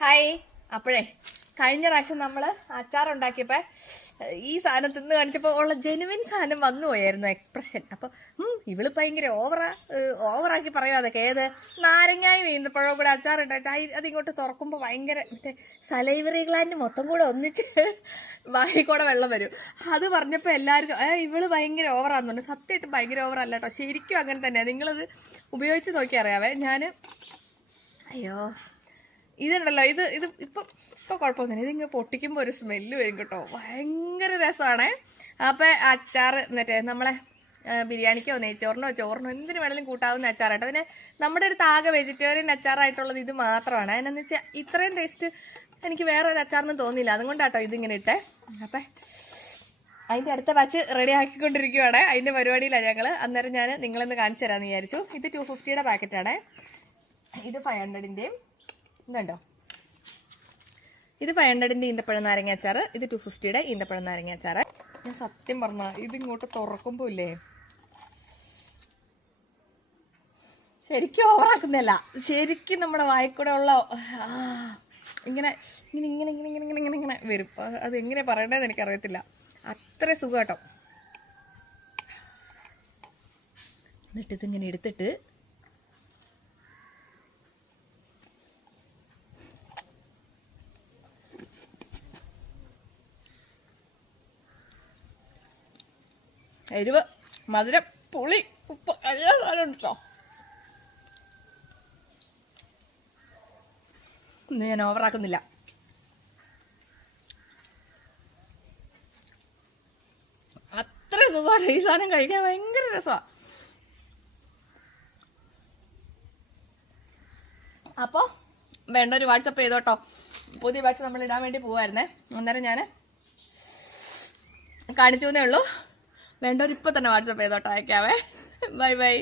Hi. അപ്പോഴേ കഴിഞ്ഞ പ്രാവശ്യം നമ്മൾ അച്ചാറുണ്ടാക്കിയപ്പോൾ ഈ സാധനം തിന്ന് കാണിച്ചപ്പോൾ ഉള്ള ജെനുവിൻ സാധനം വന്നു പോയായിരുന്നു എക്സ്പ്രഷൻ. അപ്പോൾ ഇവള് ഭയങ്കര ഓവറാക്കി പറയാം. അതൊക്കെ ഏത് നാരങ്ങായും ഈന്തപ്പഴവും കൂടെ അച്ചാറുണ്ടായി അതിങ്ങോട്ട് തുറക്കുമ്പോൾ ഭയങ്കര മറ്റേ സലൈവറി ഗ്ലാൻഡ് മൊത്തം കൂടെ ഒന്നിച്ച് വായിക്കൂടെ വെള്ളം വരും. അത് പറഞ്ഞപ്പോൾ എല്ലാവർക്കും ഇവള് ഭയങ്കര ഓവറാന്നുണ്ട്. സത്യമായിട്ട് ഭയങ്കര ഓവറല്ല കേട്ടോ, ശരിക്കും അങ്ങനെ തന്നെയാണ്. നിങ്ങളത് ഉപയോഗിച്ച് നോക്കി അറിയാവേ. അയ്യോ ഇതുണ്ടല്ലോ, ഇത് ഇപ്പൊ കുഴപ്പമൊന്നുമില്ല. ഇതിങ്ങനെ പൊട്ടിക്കുമ്പോൾ ഒരു സ്മെല്ല് വരും കേട്ടോ, ഭയങ്കര രസമാണേ. അപ്പം അച്ചാറ് മറ്റേ നമ്മളെ ബിരിയാണിക്കോ നെയ്ച്ചോറിനോ ചോറിനോ എന്തിനു വേണമെങ്കിലും കൂട്ടാവുന്ന അച്ചാറാട്ടോ. പിന്നെ നമ്മുടെ അടുത്ത് ആകെ വെജിറ്റേറിയൻ അച്ചാറായിട്ടുള്ളത് ഇത് മാത്രമാണ്. അതിനെന്ന് വെച്ചാൽ ഇത്രയും ടേസ്റ്റ് എനിക്ക് വേറെ ഒരു അച്ചാറിനും തോന്നിയില്ല. അതുകൊണ്ടാട്ടോ ഇതിങ്ങനെ ഇട്ടേ. അപ്പം അതിൻ്റെ അടുത്ത ബാച്ച് റെഡി ആക്കിക്കൊണ്ടിരിക്കുവാണ്. അതിൻ്റെ പരിപാടിയിലാണ് ഞങ്ങൾ. അന്നേരം ഞാൻ നിങ്ങളൊന്ന് കാണിച്ചു തരാമെന്ന് വിചാരിച്ചു. ഇത് 250യുടെ പാക്കറ്റാണ്. ഇത് 500ൻ്റെയും ഇതുണ്ടോ, ഇത് 500ൻ്റെ ഈന്തപ്പഴം നാരങ്ങ അച്ചാറ്, ഇത് 250യുടെ ഈന്തപ്പഴം നാരങ്ങ അച്ചാറ്. ഞാൻ സത്യം പറഞ്ഞ ഇതിങ്ങോട്ട് തുറക്കുമ്പോൾ ഇല്ലേ, ശരിക്കും ഓവറാക്കുന്നില്ല, ശരിക്കും നമ്മുടെ വായിക്കൂടെ ഉള്ള ഇങ്ങനെ ഇങ്ങനെ ഇങ്ങനെ ഇങ്ങനെ ഇങ്ങനെ ഇങ്ങനെ ഇങ്ങനെ ഇങ്ങനെ വരും. അതെങ്ങനെ പറയണ്ടതെന്ന് എനിക്കറിയത്തില്ല, അത്ര സുഖം കേട്ടോ. എന്നിട്ട് ഇതിങ്ങനെ എടുത്തിട്ട് എരിവ്, മധുരം, പുളി, ഉപ്പ് എല്ലാ സാധനം ഉണ്ട് കേട്ടോ. ഇന്ന് ഞാൻ ഓവറാക്കുന്നില്ല. അത്ര സുഖമാണ് ഈ സാധനം കഴിക്കാൻ, ഭയങ്കര രസമാണ്. അപ്പോൾ വേണ്ട ഒരു വാട്സപ്പ് ചെയ്തോട്ടോ. പുതിയ ബാച്ച് നമ്മൾ ഇടാൻ വേണ്ടി പോവായിരുന്നേ. അന്നേരം ഞാൻ കാണിച്ചു തന്നേ ഉള്ളൂ. വേണ്ടവർ ഇപ്പം തന്നെ വാട്സപ്പ് ചെയ്തോട്ടോ, അയക്കാവേ. Bye by.